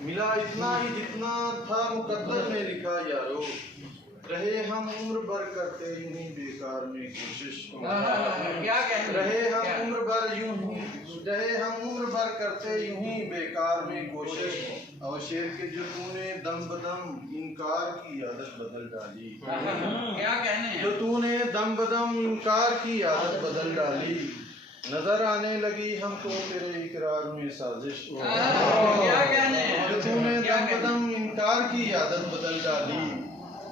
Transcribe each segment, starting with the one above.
ملا اتنا ہی جتنا تھا مقدر میں لکھا یارو، رہے ہم عمر بھر کرتے یوں ہی بیکار میں کوشش، رہے ہم عمر بھر کرتے یوں ہی بیکار میں کوشش، اور شیر کے جو تو نے دم بدم انکار کی عادت بدل ڈالی، جو تو نے دم بدم انکار کی عادت بدل ڈالی، نظر آنے لگی ہم کو تیرے اقرار میں سازش، جو تو نے دم بدم انکار کی عادت بدل ڈالی،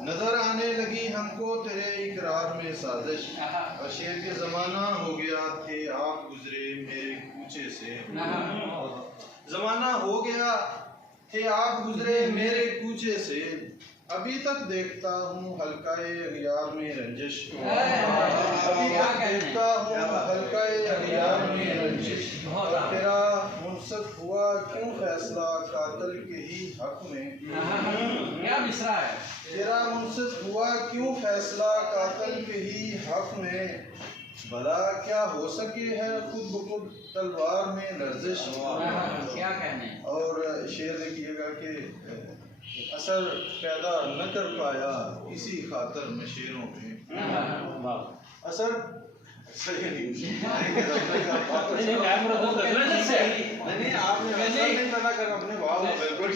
نظر آنے لگی ہم کو تیرے اقرار میں سازش، اور شیر کے زمانہ ہو گیا تھے آپ گزرے میرے کوچے سے، زمانہ ہو گیا تھے آپ گزرے میرے کوچے سے، ابھی تک دیکھتا ہوں حلقہ اغیار میں رنجش، ابھی تک دیکھتا ہوں حلقہ اغیار میں رنجش، اور تیرا منصف ہوا کیوں فیصلہ قاتل کے ہی حق میں، کیا مصرع ہے، تیرا منصف ہوا کیوں فیصلہ قاتل کے ہی حق میں، بھلا کیا ہو سکے ہے خود بخود تلوار میں لرزش، کیا کہنے، اور شعر دیکھیے گا کہ اثر پیدا نہ کر پایا اسی خاطر میں شعروں میں اثر صحیح نہیں آپ نے اثر نہیں پیدا کر اپنے بھاؤ بالکل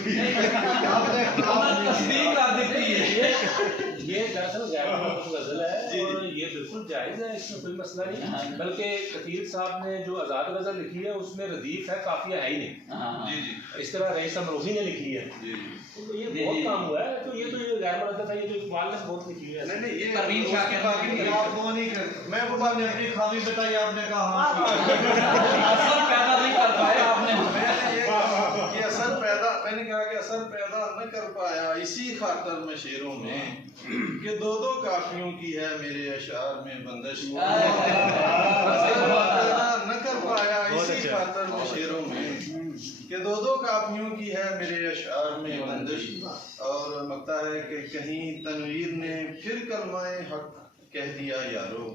تصدیق کر دیتی ہے، یہ دراصل غیر مرتب غزل ہے اور یہ بالکل جائز ہے، اس میں کوئی مسئلہ نہیں، بلکہ کثیر صاحب نے جو آزاد غزل لکھی ہے اس میں ردیف ہے، قافیہ ہے ہی نہیں، اس طرح رئیس امروزی نے لکھی ہے، تو یہ بہت کام ہوا ہے، تو یہ غیر مرتب ہے، یہ جو اقبال نے بہت لکھی ہے، میں وہ بات نے اپنی خامی بتائی، آپ نے کہا اثر پیدا نہیں کر پائے آپ نے، کہ اثر پیدا، میں نے کہا کہ اثر پیدا نہ کر پایا اسی خاطر میں شعروں میں کہ دو دو قافیوں کی ہے میرے اشعار میں بندش، اثر پیدا نہ کر پایا اسی خاطر میں شعروں میں کہ دو دو قافیوں کی ہے میرے اشعار میں بندش، اور مکتا ہے کہ کہیں تنویر نے پھر کلمہ حق کہہ دیا یارو،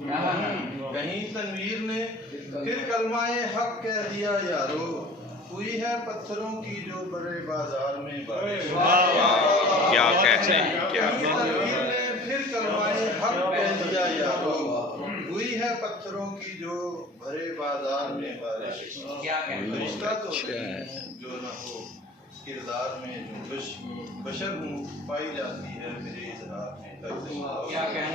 کہیں تنویر نے پھر کلمہ حق کہہ دیا یارو، ہوئی ہے پتھروں کی جو بڑے بازار میں بارش، کیا کہتے ہیں، کیا تنویر نے پھر کلمہ حق کہہ دیا یارو، ہوئی ہے پتھروں کی جو بھرے بازار میں بارش، رشتہ تو جو نہ ہو کردار میں جو بشر ہوں پائی جاتی ہے میرے اظہار میں،